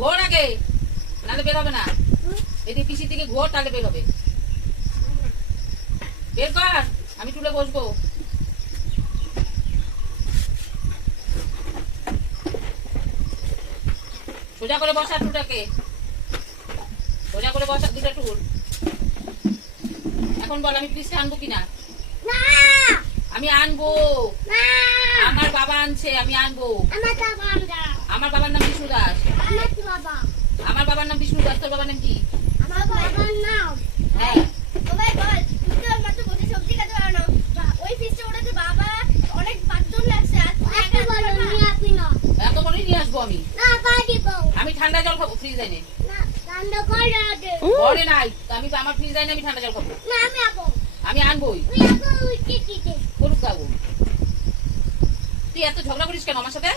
ঘোর আগে, নাহলে বের হবে না। এদিকে পিসির দিকে ঘোর, তাহলে বের হবে। বের কর, আমি টুলে বসবো। সোজা করে বসা টুলটাকে, সোজা করে বসা দুটা টুল। এখন বল আমি পিসকে আনবো কিনা? আমি আনবো, আমার বাবা আনছে, আমি আনবো। আমার বাবার নাম বিষ্ণু দাস। আমার বাবার নাম বিষ্ণু দাস। তোর বাবার নাম কি? হ্যাঁ, এত করেই নিয়ে আসবো আমি। আমি ঠান্ডা জল খাবো, ফ্রিজ এনে। ঘরে নাই, আমি আমার ফ্রিজ এনে আমি ঠান্ডা জল খাবো। আমি আনবোই, করুক খাবো। তুই এত ঝগড়া করিস কেন আমার সাথে?